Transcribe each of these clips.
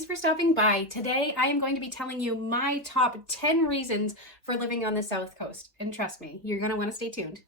Thanks for stopping by. Today, I am going to be telling you my top 10 reasons for living on the South Coast. And trust me, you're going to want to stay tuned.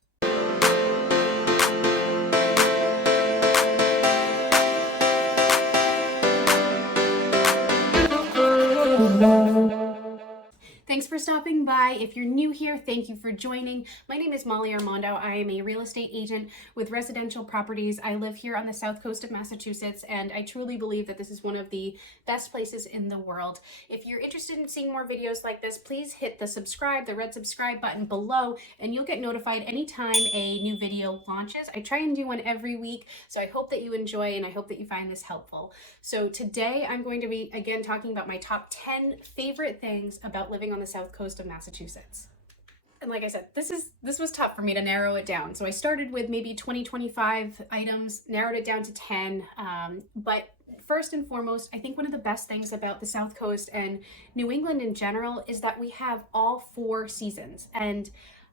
Thanks for stopping by. If you're new here, thank you for joining. My name is Molly Armando. I am a real estate agent with residential properties. I live here on the south coast of Massachusetts, and I truly believe that this is one of the best places in the world. If you're interested in seeing more videos like this, please hit the red subscribe button below, and you'll get notified anytime a new video launches. I try and do one every week, so I hope that you enjoy and I hope that you find this helpful. So today I'm going to be, again, talking about my top 10 favorite things about living on the south coast of Massachusetts. And like I said, this was tough for me to narrow it down. So I started with maybe 25 items, narrowed it down to 10. But first and foremost, I think one of the best things about the South Coast and New England in general is that we have all 4 seasons. And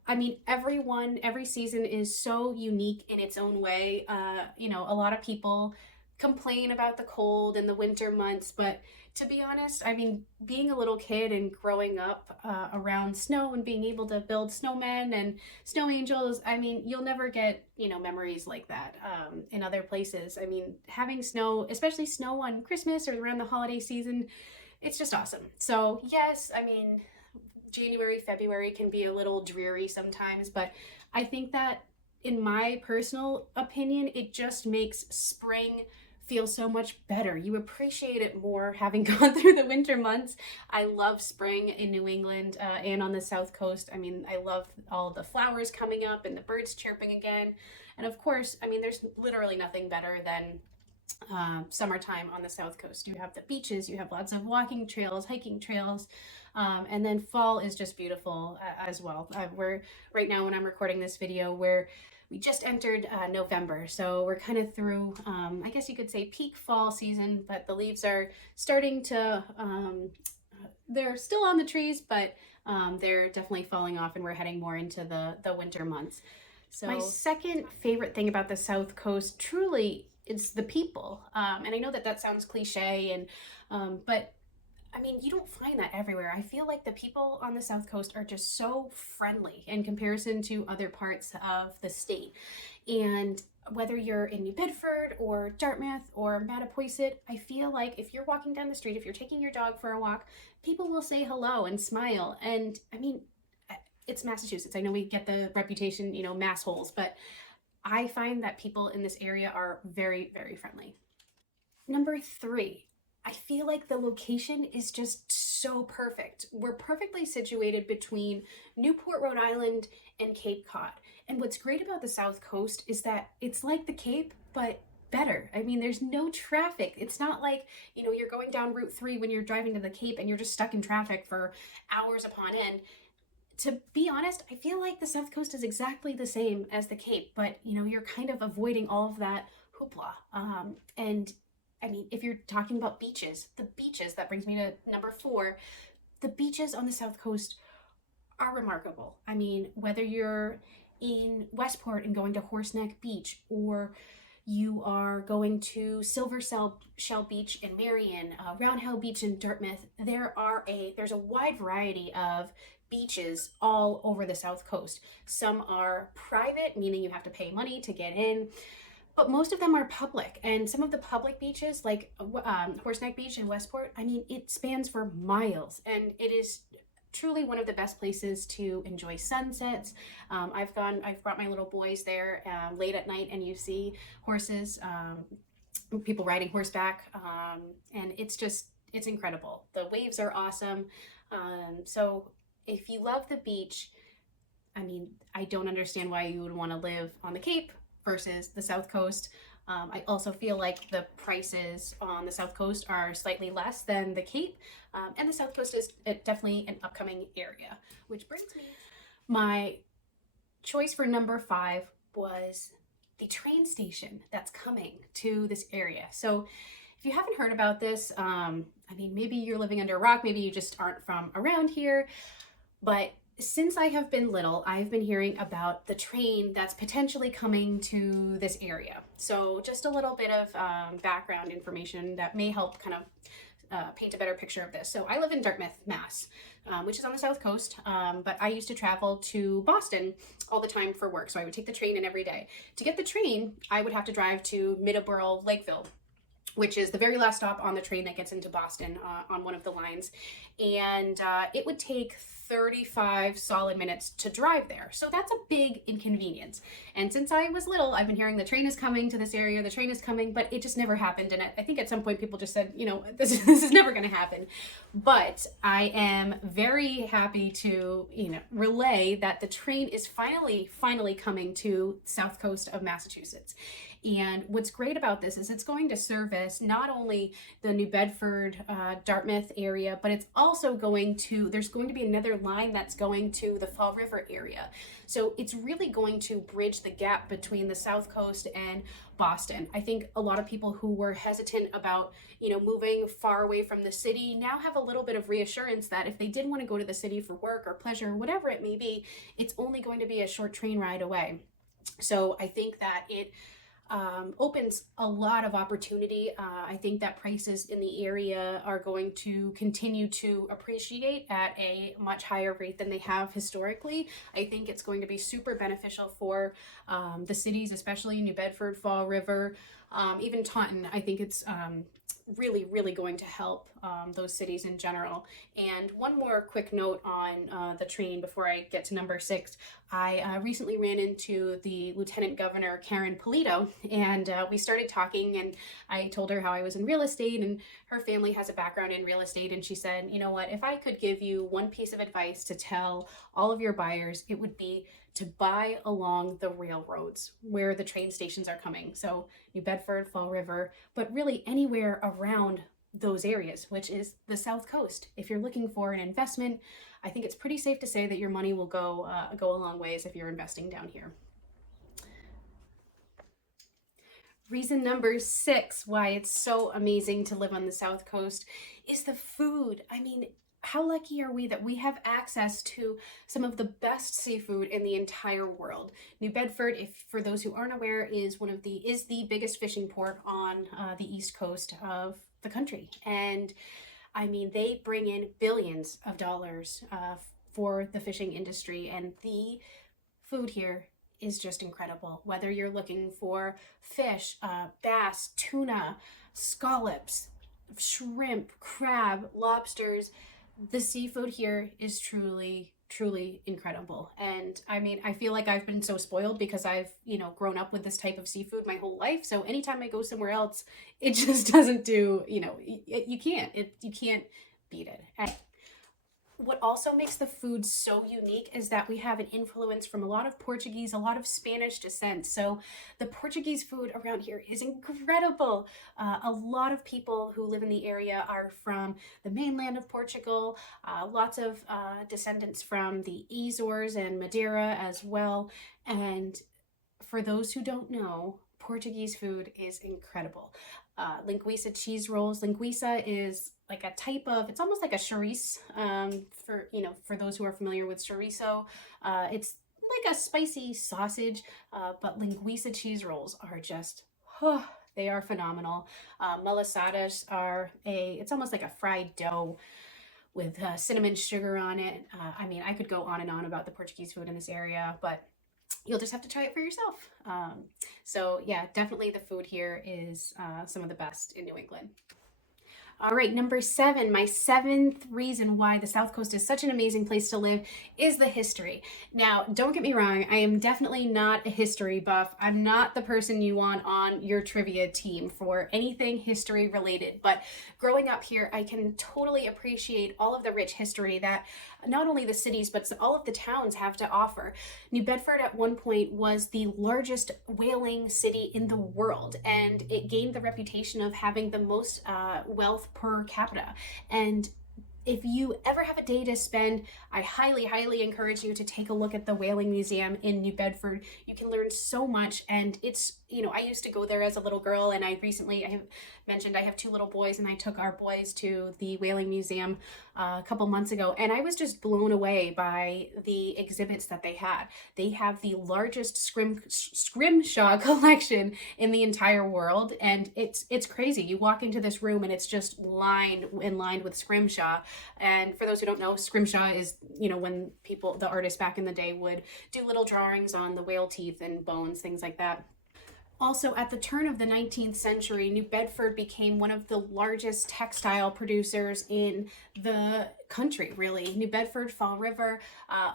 I mean, every season is so unique in its own way. A lot of people complain about the cold and the winter months, but to be honest, I mean, being a little kid and growing up around snow and being able to build snowmen and snow angels, I mean, you'll never get, memories like that in other places. I mean, having snow, especially snow on Christmas or around the holiday season, it's just awesome. So yes, I mean, January, February can be a little dreary sometimes, but I think that in my personal opinion, it just makes spring feel so much better. You appreciate it more having gone through the winter months. I love spring in New England and on the South Coast. I mean, I love all the flowers coming up and the birds chirping again. And of course, I mean, there's literally nothing better than summertime on the South Coast. You have the beaches, you have lots of walking trails, hiking trails, and then fall is just beautiful as well. We're right now, when I'm recording this video, we just entered November, so we're kind of through, I guess you could say, peak fall season, but the leaves are starting to, they're still on the trees, but they're definitely falling off, and we're heading more into the winter months. So my second favorite thing about the South Coast truly is the people. And I know that sounds cliche, but I mean, you don't find that everywhere. I feel like the people on the South Coast are just so friendly in comparison to other parts of the state. And whether you're in New Bedford or Dartmouth or Mattapoisett, I feel like if you're walking down the street, if you're taking your dog for a walk, people will say hello and smile. And I mean, it's Massachusetts. I know we get the reputation, mass holes, but I find that people in this area are very, very friendly. Number 3. I feel like the location is just so perfect. We're perfectly situated between Newport, Rhode Island and Cape Cod. And what's great about the South Coast is that it's like the Cape, but better. I mean, there's no traffic. It's not like, you're going down Route 3 when you're driving to the Cape and you're just stuck in traffic for hours upon end. To be honest, I feel like the South Coast is exactly the same as the Cape, but you're kind of avoiding all of that hoopla. And I mean, if you're talking about beaches, that brings me to number 4. The beaches on the South Coast are remarkable. I mean, whether you're in Westport and going to Horseneck Beach, or you are going to Silver Shell Beach in Marion, Round Hill Beach in Dartmouth, there's a wide variety of beaches all over the South Coast. Some are private, meaning you have to pay money to get in, but most of them are public. And some of the public beaches, like Horseneck Beach in Westport, I mean, it spans for miles, and it is truly one of the best places to enjoy sunsets. I've brought my little boys there late at night, and you see horses, people riding horseback, and it's incredible. The waves are awesome. So if you love the beach, I mean, I don't understand why you would want to live on the Cape versus the South Coast. I also feel like the prices on the South Coast are slightly less than the Cape, and the South Coast is definitely an upcoming area, which brings me. My choice for number 5 was the train station that's coming to this area. So if you haven't heard about this, I mean, maybe you're living under a rock, maybe you just aren't from around here, but since I have been little, I've been hearing about the train that's potentially coming to this area. So just a little bit of background information that may help kind of paint a better picture of this. So I live in Dartmouth, Mass, which is on the South Coast, but I used to travel to Boston all the time for work. So I would take the train in every day. To get the train, I would have to drive to Middleborough, Lakeville, which is the very last stop on the train that gets into Boston on one of the lines. And it would take 35 solid minutes to drive there. So that's a big inconvenience. And since I was little, I've been hearing the train is coming to this area, the train is coming, but it just never happened. And I think at some point people just said, you know, this is never going to happen. But I am very happy to, you know, relay that the train is finally coming to South Coast of Massachusetts. And what's great about this is it's going to service not only the New Bedford, Dartmouth area, but it's also there's going to be another line that's going to the Fall River area. So it's really going to bridge the gap between the South Coast and Boston. I think a lot of people who were hesitant about, you know, moving far away from the city now have a little bit of reassurance that if they did want to go to the city for work or pleasure, whatever it may be, it's only going to be a short train ride away. So I think that it opens a lot of opportunity. I think that prices in the area are going to continue to appreciate at a much higher rate than they have historically. I think it's going to be super beneficial for the cities, especially New Bedford, Fall River, even Taunton. I think it's really going to help those cities in general. And one more quick note on the train before I get to number 6. I recently ran into the Lieutenant Governor, Karen Polito, and we started talking, and I told her how I was in real estate and her family has a background in real estate. And she said, you know what, if I could give you one piece of advice to tell all of your buyers, it would be to buy along the railroads where the train stations are coming. So New Bedford, Fall River, but really anywhere around those areas, which is the South Coast. If you're looking for an investment, I think it's pretty safe to say that your money will go a long ways if you're investing down here. Reason number 6 why it's so amazing to live on the South Coast is the food. I mean, how lucky are we that we have access to some of the best seafood in the entire world? New Bedford, if for those who aren't aware, is the biggest fishing port on the East Coast of the country. And I mean, they bring in billions of dollars for the fishing industry, and the food here is just incredible. Whether you're looking for fish, bass, tuna, scallops, shrimp, crab, lobsters, the seafood here is truly incredible. And I mean, I feel like I've been so spoiled because I've, you know, grown up with this type of seafood my whole life. So anytime I go somewhere else, it just doesn't do, you know, you can't beat it. And what also makes the food so unique is that we have an influence from a lot of Portuguese, a lot of Spanish descent. So the Portuguese food around here is incredible. A lot of people who live in the area are from the mainland of Portugal, lots of descendants from the Azores and Madeira as well. And for those who don't know, Portuguese food is incredible. Linguiça cheese rolls. Linguiça is like a type of, it's almost like a chorizo, for those who are familiar with chorizo. It's like a spicy sausage, but linguiça cheese rolls are just, they are phenomenal. Malasadas it's almost like a fried dough with cinnamon sugar on it. I mean, I could go on and on about the Portuguese food in this area, but you'll just have to try it for yourself. So yeah, definitely the food here is some of the best in New England. All right, number 7, my 7th reason why the South Coast is such an amazing place to live is the history. Now, don't get me wrong, I am definitely not a history buff. I'm not the person you want on your trivia team for anything history related, but growing up here, I can totally appreciate all of the rich history that not only the cities, but all of the towns have to offer. New Bedford at one point was the largest whaling city in the world, and it gained the reputation of having the most wealth per capita. And If you ever have a day to spend, I highly encourage you to take a look at the Whaling Museum in New Bedford. You can learn so much, and it's, I used to go there as a little girl, and I have mentioned I have two little boys, and I took our boys to the Whaling Museum a couple months ago, and I was just blown away by the exhibits that they had. They have the largest scrimshaw collection in the entire world, and it's crazy. You walk into this room and it's just lined with scrimshaw. And for those who don't know, scrimshaw is, when the artists back in the day would do little drawings on the whale teeth and bones, things like that. Also, at the turn of the 19th century, New Bedford became one of the largest textile producers in the country, really. New Bedford, Fall River,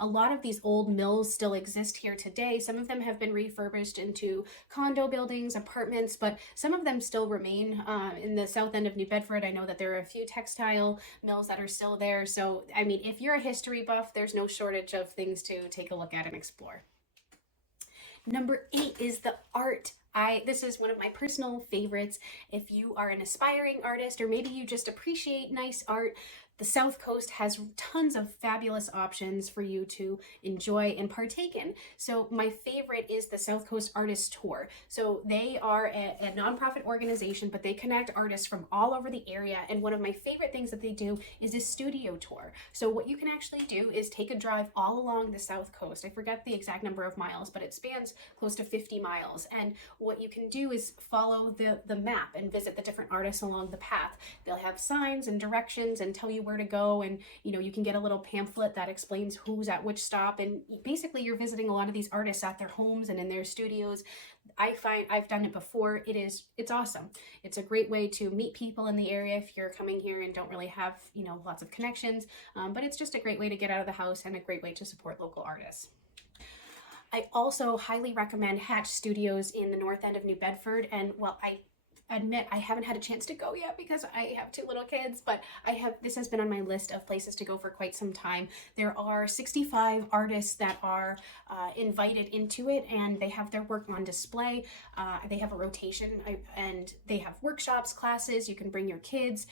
a lot of these old mills still exist here today. Some of them have been refurbished into condo buildings, apartments, but some of them still remain in the south end of New Bedford. I know that there are a few textile mills that are still there. So, I mean, if you're a history buff, there's no shortage of things to take a look at and explore. Number 8 is the art. This is one of my personal favorites. If you are an aspiring artist, or maybe you just appreciate nice art, the South Coast has tons of fabulous options for you to enjoy and partake in. So my favorite is the South Coast Artist Tour. So they are a nonprofit organization, but they connect artists from all over the area. And one of my favorite things that they do is a studio tour. So what you can actually do is take a drive all along the South Coast. I forget the exact number of miles, but it spans close to 50 miles. And what you can do is follow the map and visit the different artists along the path. They'll have signs and directions and tell you where to go, and you can get a little pamphlet that explains who's at which stop, and basically you're visiting a lot of these artists at their homes and in their studios. I find I've done it before. It's awesome. It's a great way to meet people in the area if you're coming here and don't really have lots of connections, but it's just a great way to get out of the house and a great way to support local artists. I also highly recommend Hatch Studios in the north end of New Bedford, and I admit I haven't had a chance to go yet because I have two little kids, but this has been on my list of places to go for quite some time. There are 65 artists that are invited into it, and they have their work on display. They have a rotation, and they have workshops, classes. You can bring your kids.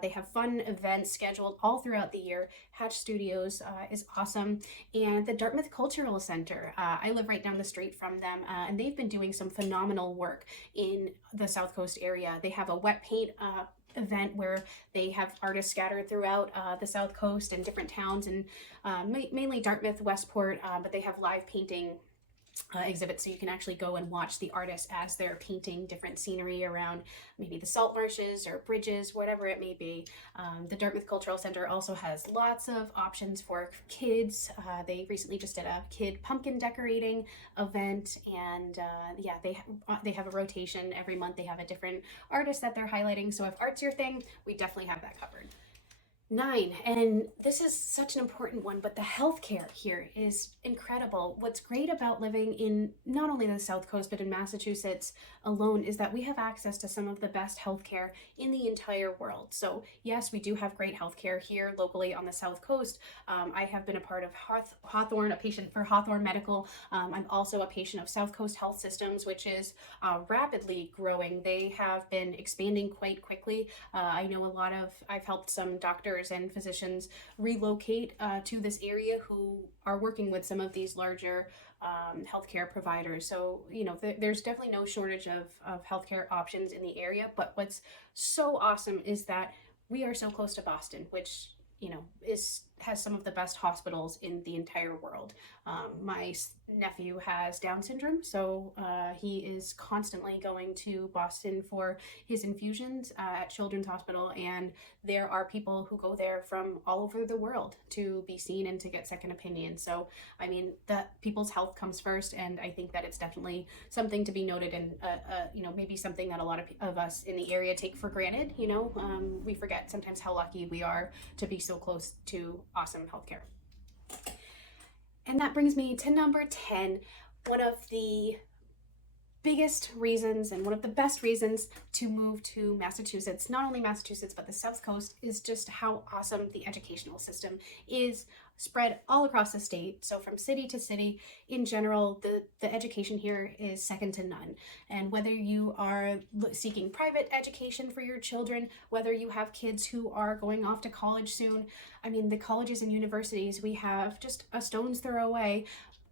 They have fun events scheduled all throughout the year. Hatch Studios is awesome. And the Dartmouth Cultural Center, I live right down the street from them, and they've been doing some phenomenal work in the South Coast area. They have a wet paint event where they have artists scattered throughout the South Coast and different towns, and mainly Dartmouth, Westport, but they have live painting exhibits, so you can actually go and watch the artists as they're painting different scenery around maybe the salt marshes or bridges, whatever it may be. The Dartmouth Cultural Center also has lots of options for kids. They recently just did a kid pumpkin decorating event, and they have a rotation every month. They have a different artist that they're highlighting, so if art's your thing, we definitely have that covered. 9, and this is such an important one, but the healthcare here is incredible. What's great about living in not only the South Coast, but in Massachusetts alone, is that we have access to some of the best healthcare in the entire world. So yes, we do have great healthcare here locally on the South Coast. I have been a part of Hawthorne, a patient for Hawthorne Medical. I'm also a patient of South Coast Health Systems, which is rapidly growing. They have been expanding quite quickly. I know I've helped some doctors and physicians relocate to this area who are working with some of these larger healthcare providers. So, there's definitely no shortage of healthcare options in the area. But what's so awesome is that we are so close to Boston, which has some of the best hospitals in the entire world. My nephew has Down syndrome, so he is constantly going to Boston for his infusions at Children's Hospital, and there are people who go there from all over the world to be seen and to get second opinions. So, I mean, that people's health comes first, and I think that it's definitely something to be noted, and maybe something that a lot of us in the area take for granted. We forget sometimes how lucky we are to be so close to awesome healthcare. And that brings me to number 10, one of the biggest reasons and one of the best reasons to move to Massachusetts, not only Massachusetts, but the South Coast, is just how awesome the educational system is spread all across the state. So from city to city, in general, the education here is second to none. And whether you are seeking private education for your children, whether you have kids who are going off to college soon, I mean, the colleges and universities we have just a stone's throw away.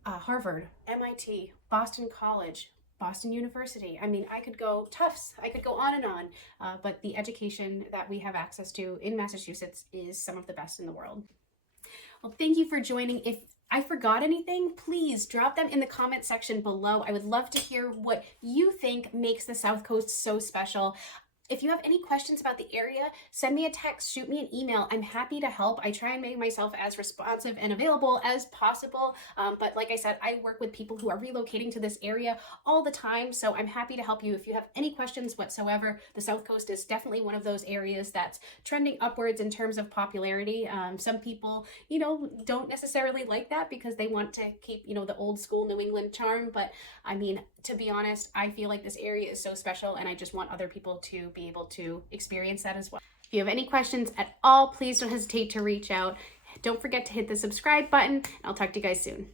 Harvard, MIT, Boston College, Boston University. I mean, I could go Tufts, I could go on and on, but the education that we have access to in Massachusetts is some of the best in the world. Well, thank you for joining. If I forgot anything, please drop them in the comment section below. I would love to hear what you think makes the South Coast so special. If you have any questions about the area, send me a text, shoot me an email. I'm happy to help. I try and make myself as responsive and available as possible. But like I said, I work with people who are relocating to this area all the time. So I'm happy to help you if you have any questions whatsoever. The South Coast is definitely one of those areas that's trending upwards in terms of popularity. Some people, don't necessarily like that because they want to keep, the old school New England charm. But I mean, to be honest, I feel like this area is so special and I just want other people to be able to experience that as well. If you have any questions at all, please don't hesitate to reach out. Don't forget to hit the subscribe button. I'll talk to you guys soon.